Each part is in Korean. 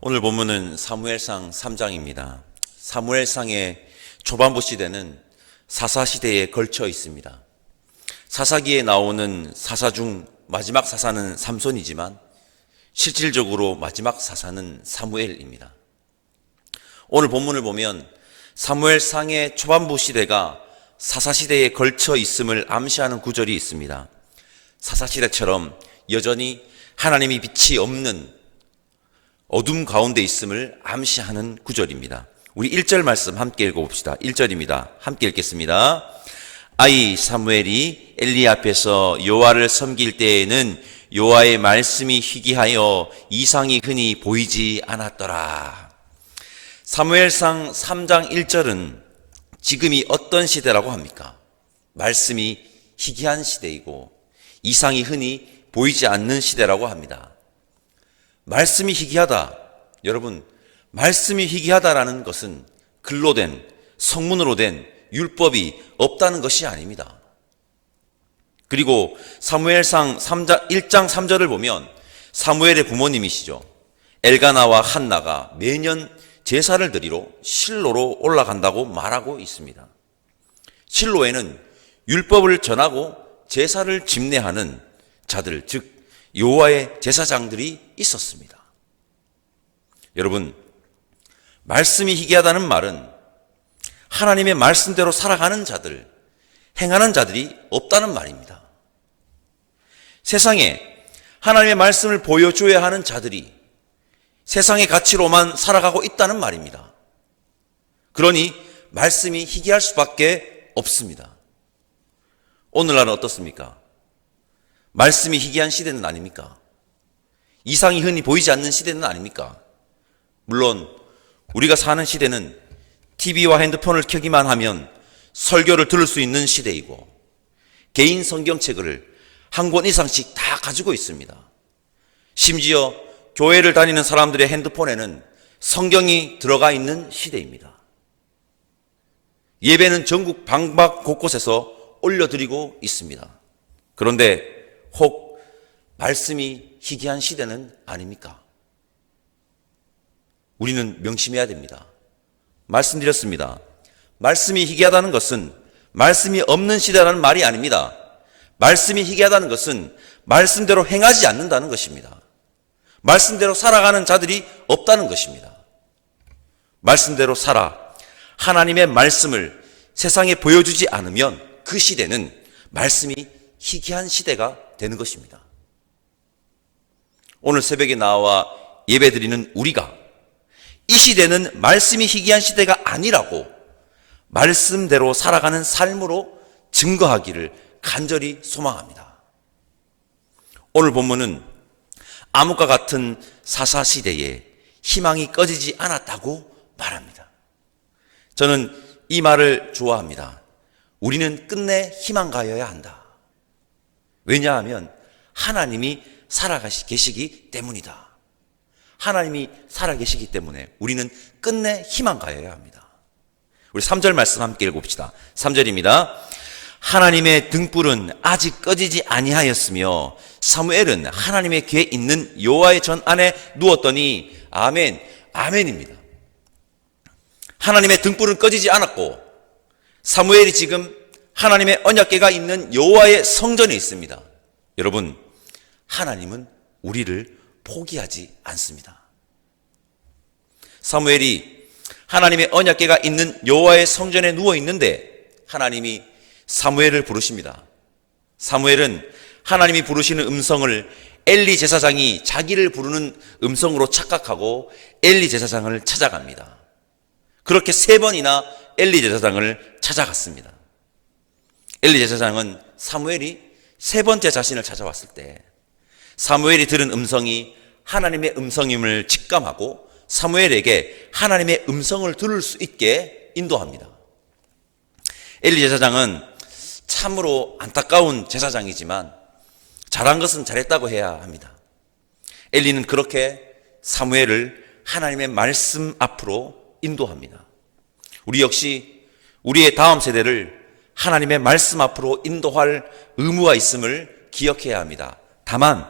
오늘 본문은 사무엘상 3장입니다. 사무엘상의 초반부 시대는 사사시대에 걸쳐 있습니다. 사사기에 나오는 사사 중 마지막 사사는 삼손이지만 실질적으로 마지막 사사는 사무엘입니다. 오늘 본문을 보면 사무엘상의 초반부 시대가 사사시대에 걸쳐 있음을 암시하는 구절이 있습니다. 사사시대처럼 여전히 하나님이 빛이 없는 어둠 가운데 있음을 암시하는 구절입니다. 우리 1절 말씀 함께 읽어봅시다. 1절입니다. 함께 읽겠습니다. 아이 사무엘이 엘리 앞에서 여호와를 섬길 때에는 여호와의 말씀이 희귀하여 이상이 흔히 보이지 않았더라. 사무엘상 3장 1절은 지금이 어떤 시대라고 합니까? 말씀이 희귀한 시대이고 이상이 흔히 보이지 않는 시대라고 합니다. 말씀이 희귀하다. 여러분, 말씀이 희귀하다라는 것은 글로 된, 성문으로 된 율법이 없다는 것이 아닙니다. 그리고 사무엘상 1장 3절을 보면 사무엘의 부모님이시죠. 엘가나와 한나가 매년 제사를 드리러 실로로 올라간다고 말하고 있습니다. 실로에는 율법을 전하고 제사를 집례하는 자들, 즉 여호와의 제사장들이 있었습니다. 여러분, 말씀이 희귀하다는 말은 하나님의 말씀대로 살아가는 자들, 행하는 자들이 없다는 말입니다. 세상에 하나님의 말씀을 보여줘야 하는 자들이 세상의 가치로만 살아가고 있다는 말입니다. 그러니 말씀이 희귀할 수밖에 없습니다. 오늘날은 어떻습니까? 말씀이 희귀한 시대는 아닙니까? 이상이 흔히 보이지 않는 시대는 아닙니까? 물론 우리가 사는 시대는 TV와 핸드폰을 켜기만 하면 설교를 들을 수 있는 시대이고 개인 성경책을 한 권 이상씩 다 가지고 있습니다. 심지어 교회를 다니는 사람들의 핸드폰에는 성경이 들어가 있는 시대입니다. 예배는 전국 방방 곳곳에서 올려드리고 있습니다. 그런데 혹 말씀이 희귀한 시대는 아닙니까? 우리는 명심해야 됩니다. 말씀드렸습니다. 말씀이 희귀하다는 것은 말씀이 없는 시대라는 말이 아닙니다. 말씀이 희귀하다는 것은 말씀대로 행하지 않는다는 것입니다. 말씀대로 살아가는 자들이 없다는 것입니다. 말씀대로 살아 하나님의 말씀을 세상에 보여주지 않으면 그 시대는 말씀이 희귀한 시대가 되는 것입니다. 오늘 새벽에 나와 예배드리는 우리가 이 시대는 말씀이 희귀한 시대가 아니라고 말씀대로 살아가는 삶으로 증거하기를 간절히 소망합니다. 오늘 본문은 암흑과 같은 사사시대에 희망이 꺼지지 않았다고 말합니다. 저는 이 말을 좋아합니다. 우리는 끝내 희망가여야 한다. 왜냐하면 하나님이 살아계시기 때문이다. 하나님이 살아계시기 때문에 우리는 끝내 희망가여야 합니다. 우리 3절 말씀 함께 읽어봅시다. 3절입니다. 하나님의 등불은 아직 꺼지지 아니하였으며 사무엘은 하나님의 궤에 있는 여호와의 전 안에 누웠더니 아멘, 아멘입니다. 하나님의 등불은 꺼지지 않았고 사무엘이 지금 하나님의 언약궤가 있는 여호와의 성전에 있습니다. 여러분, 하나님은 우리를 포기하지 않습니다. 사무엘이 하나님의 언약궤가 있는 여호와의 성전에 누워 있는데 하나님이 사무엘을 부르십니다. 사무엘은 하나님이 부르시는 음성을 엘리 제사장이 자기를 부르는 음성으로 착각하고 엘리 제사장을 찾아갑니다. 그렇게 3번이나 엘리 제사장을 찾아갔습니다. 엘리 제사장은 사무엘이 3번째 자신을 찾아왔을 때 사무엘이 들은 음성이 하나님의 음성임을 직감하고 사무엘에게 하나님의 음성을 들을 수 있게 인도합니다. 엘리 제사장은 참으로 안타까운 제사장이지만 잘한 것은 잘했다고 해야 합니다. 엘리는 그렇게 사무엘을 하나님의 말씀 앞으로 인도합니다. 우리 역시 우리의 다음 세대를 하나님의 말씀 앞으로 인도할 의무가 있음을 기억해야 합니다. 다만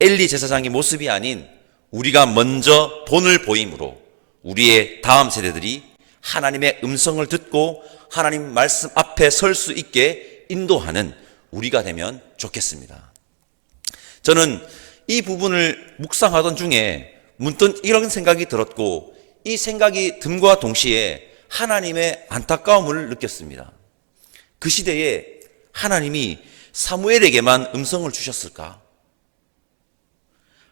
엘리 제사장의 모습이 아닌 우리가 먼저 본을 보임으로 우리의 다음 세대들이 하나님의 음성을 듣고 하나님 말씀 앞에 설 수 있게 인도하는 우리가 되면 좋겠습니다. 저는 이 부분을 묵상하던 중에 문득 이런 생각이 들었고, 이 생각이 듦과 동시에 하나님의 안타까움을 느꼈습니다. 그 시대에 하나님이 사무엘에게만 음성을 주셨을까?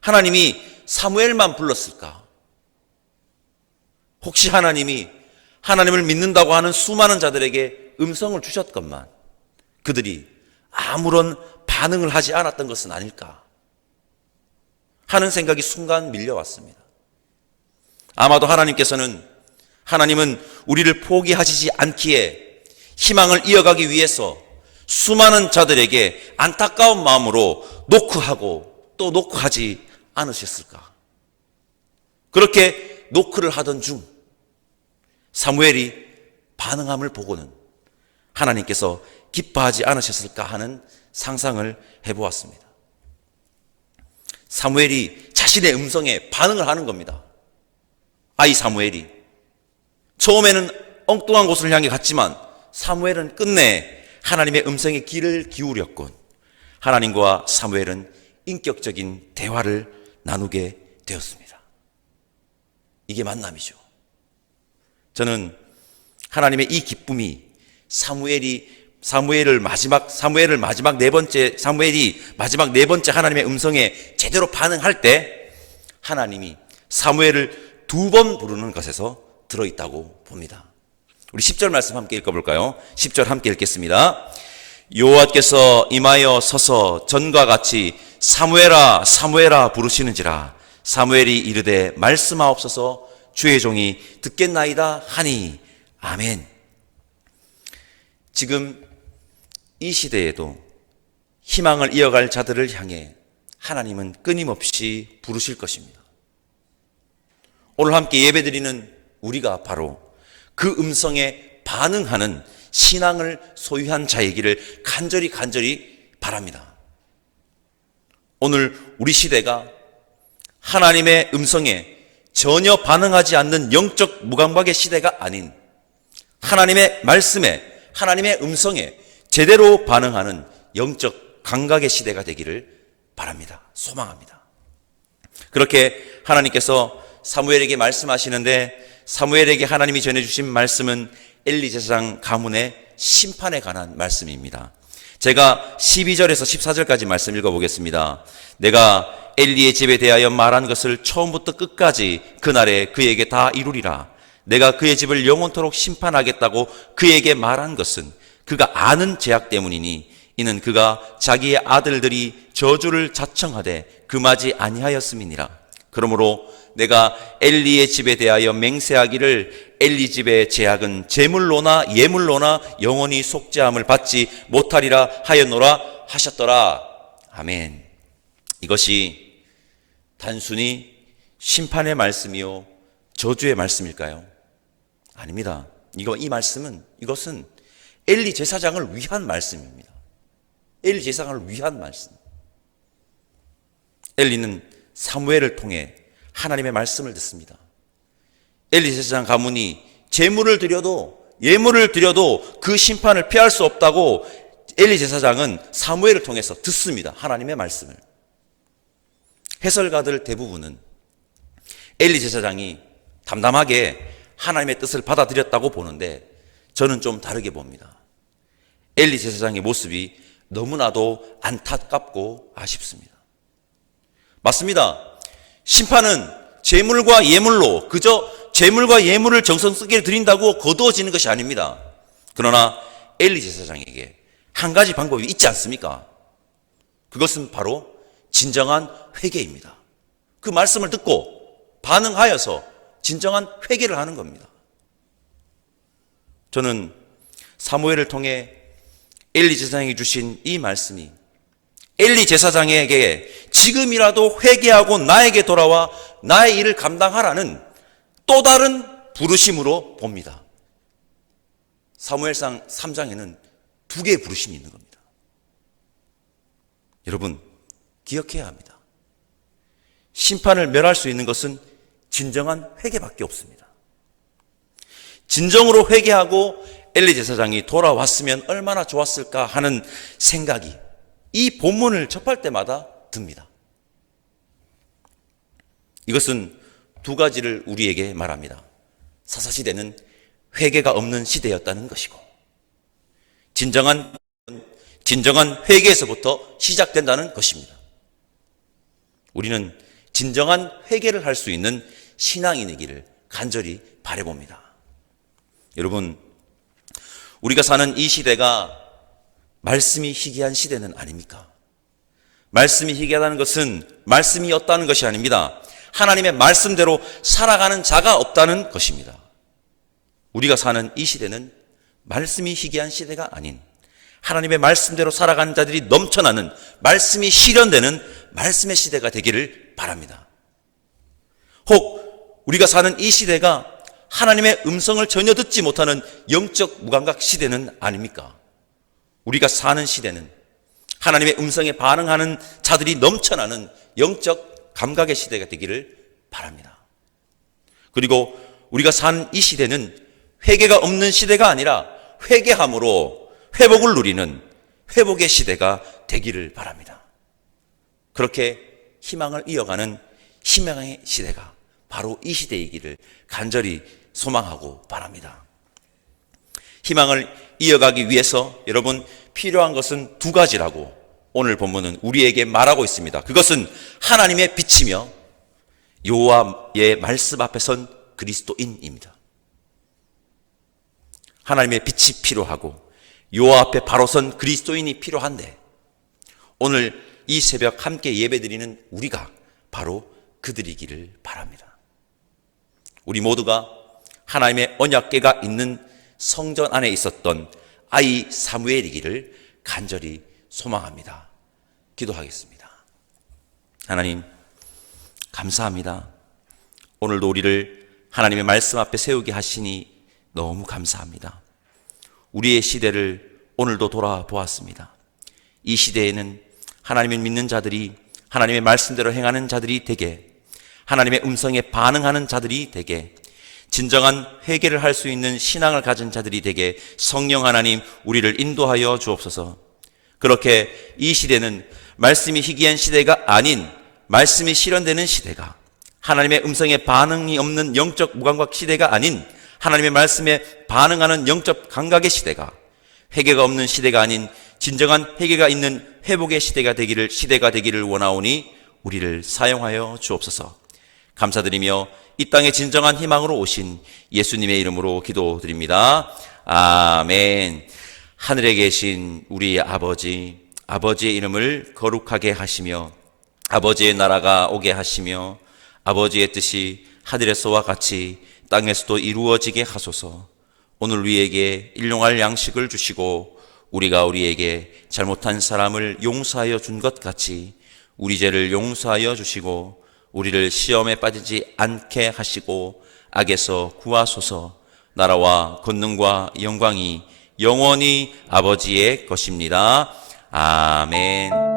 하나님이 사무엘만 불렀을까? 혹시 하나님이 하나님을 믿는다고 하는 수많은 자들에게 음성을 주셨건만 그들이 아무런 반응을 하지 않았던 것은 아닐까 하는 생각이 순간 밀려왔습니다. 아마도 하나님은 우리를 포기하시지 않기에 희망을 이어가기 위해서 수많은 자들에게 안타까운 마음으로 노크하고 또 노크하지 않으셨을까? 그렇게 노크를 하던 중 사무엘이 반응함을 보고는 하나님께서 기뻐하지 않으셨을까 하는 상상을 해보았습니다. 사무엘이 자신의 음성에 반응을 하는 겁니다. 아이 사무엘이 처음에는 엉뚱한 곳을 향해 갔지만 사무엘은 끝내 하나님의 음성에 귀를 기울였군. 하나님과 사무엘은 인격적인 대화를 나누게 되었습니다. 이게 만남이죠. 저는 하나님의 이 기쁨이 사무엘이 마지막 네 번째 하나님의 음성에 제대로 반응할 때 하나님이 사무엘을 2번 부르는 것에서 들어있다고 봅니다. 우리 10절 말씀 함께 읽어볼까요? 10절 함께 읽겠습니다. 여호와께서 임하여 서서 전과 같이 사무엘아 사무엘아 부르시는지라. 사무엘이 이르되 말씀하옵소서 주의 종이 듣겠나이다 하니. 아멘. 지금 이 시대에도 희망을 이어갈 자들을 향해 하나님은 끊임없이 부르실 것입니다. 오늘 함께 예배드리는 우리가 바로 그 음성에 반응하는 신앙을 소유한 자이기를 간절히 바랍니다. 오늘 우리 시대가 하나님의 음성에 전혀 반응하지 않는 영적 무감각의 시대가 아닌 하나님의 말씀에, 하나님의 음성에 제대로 반응하는 영적 감각의 시대가 되기를 바랍니다. 소망합니다. 그렇게 하나님께서 사무엘에게 말씀하시는데, 사무엘에게 하나님이 전해주신 말씀은 엘리 제사장 가문의 심판에 관한 말씀입니다. 제가 12절에서 14절까지 말씀 읽어보겠습니다. 내가 엘리의 집에 대하여 말한 것을 처음부터 끝까지 그날에 그에게 다 이루리라. 내가 그의 집을 영원토록 심판하겠다고 그에게 말한 것은 그가 아는 죄악 때문이니 이는 그가 자기의 아들들이 저주를 자청하되 금하지 아니하였음이니라. 그러므로 내가 엘리의 집에 대하여 맹세하기를 엘리 집의 죄악은 제물로나 예물로나 영원히 속죄함을 받지 못하리라 하였노라 하셨더라. 아멘. 이것이 단순히 심판의 말씀이요 저주의 말씀일까요? 아닙니다. 이것은 엘리 제사장을 위한 말씀입니다. 엘리 제사장을 위한 말씀. 엘리는 사무엘을 통해 하나님의 말씀을 듣습니다. 엘리 제사장 가문이 제물을 드려도 예물을 드려도 그 심판을 피할 수 없다고 엘리 제사장은 사무엘을 통해서 듣습니다. 하나님의 말씀을. 해설가들 대부분은 엘리 제사장이 담담하게 하나님의 뜻을 받아들였다고 보는데 저는 좀 다르게 봅니다. 엘리 제사장의 모습이 너무나도 안타깝고 아쉽습니다. 맞습니다. 심판은 제물과 예물로 그저 제물과 예물을 정성스럽게 드린다고 거두어지는 것이 아닙니다. 그러나 엘리 제사장에게 한 가지 방법이 있지 않습니까? 그것은 바로 진정한 회개입니다. 그 말씀을 듣고 반응하여서 진정한 회개를 하는 겁니다. 저는 사무엘을 통해 엘리 제사장에게 주신 이 말씀이 엘리 제사장에게 지금이라도 회개하고 나에게 돌아와 나의 일을 감당하라는 또 다른 부르심으로 봅니다. 사무엘상 3장에는 2개의 부르심이 있는 겁니다. 여러분 기억해야 합니다. 심판을 멸할 수 있는 것은 진정한 회개밖에 없습니다. 진정으로 회개하고 엘리 제사장이 돌아왔으면 얼마나 좋았을까 하는 생각이 이 본문을 접할 때마다 듭니다. 이것은 두 가지를 우리에게 말합니다. 사사시대는 회개가 없는 시대였다는 것이고, 진정한 회개에서부터 시작된다는 것입니다. 우리는 진정한 회개를 할 수 있는 신앙인이기를 간절히 바라봅니다. 여러분, 우리가 사는 이 시대가 말씀이 희귀한 시대는 아닙니까? 말씀이 희귀하다는 것은 말씀이 없다는 것이 아닙니다. 하나님의 말씀대로 살아가는 자가 없다는 것입니다. 우리가 사는 이 시대는 말씀이 희귀한 시대가 아닌 하나님의 말씀대로 살아가는 자들이 넘쳐나는, 말씀이 실현되는 말씀의 시대가 되기를 바랍니다. 혹 우리가 사는 이 시대가 하나님의 음성을 전혀 듣지 못하는 영적 무감각 시대는 아닙니까? 우리가 사는 시대는 하나님의 음성에 반응하는 자들이 넘쳐나는 영적 감각의 시대가 되기를 바랍니다. 그리고 우리가 사는 이 시대는 회개가 없는 시대가 아니라 회개함으로 회복을 누리는 회복의 시대가 되기를 바랍니다. 그렇게 희망을 이어가는 희망의 시대가 바로 이 시대이기를 간절히 소망하고 바랍니다. 희망을 이어가기 위해서 여러분 필요한 것은 두 가지라고 오늘 본문은 우리에게 말하고 있습니다. 그것은 하나님의 빛이며 여호와의 말씀 앞에 선 그리스도인입니다. 하나님의 빛이 필요하고 여호와 앞에 바로 선 그리스도인이 필요한데, 오늘 이 새벽 함께 예배드리는 우리가 바로 그들이기를 바랍니다. 우리 모두가 하나님의 언약궤가 있는 성전 안에 있었던 아이 사무엘이기를 간절히 소망합니다. 기도하겠습니다. 하나님, 감사합니다. 오늘도 우리를 하나님의 말씀 앞에 세우게 하시니 너무 감사합니다. 우리의 시대를 오늘도 돌아보았습니다. 이 시대에는 하나님을 믿는 자들이, 하나님의 말씀대로 행하는 자들이 되게, 하나님의 음성에 반응하는 자들이 되게, 진정한 회개를 할 수 있는 신앙을 가진 자들이 되게 성령 하나님 우리를 인도하여 주옵소서. 그렇게 이 시대는 말씀이 희귀한 시대가 아닌 말씀이 실현되는 시대가, 하나님의 음성에 반응이 없는 영적 무감각 시대가 아닌 하나님의 말씀에 반응하는 영적 감각의 시대가, 회개가 없는 시대가 아닌 진정한 회개가 있는 회복의 시대가 되기를 원하오니 우리를 사용하여 주옵소서. 감사드리며 이 땅에 진정한 희망으로 오신 예수님의 이름으로 기도드립니다. 아멘. 하늘에 계신 우리 아버지, 아버지의 이름을 거룩하게 하시며 아버지의 나라가 오게 하시며 아버지의 뜻이 하늘에서와 같이 땅에서도 이루어지게 하소서. 오늘 우리에게 일용할 양식을 주시고 우리가 우리에게 잘못한 사람을 용서하여 준 것 같이 우리 죄를 용서하여 주시고 우리를 시험에 빠지지 않게 하시고 악에서 구하소서. 나라와 권능과 영광이 영원히 아버지의 것입니다. 아멘.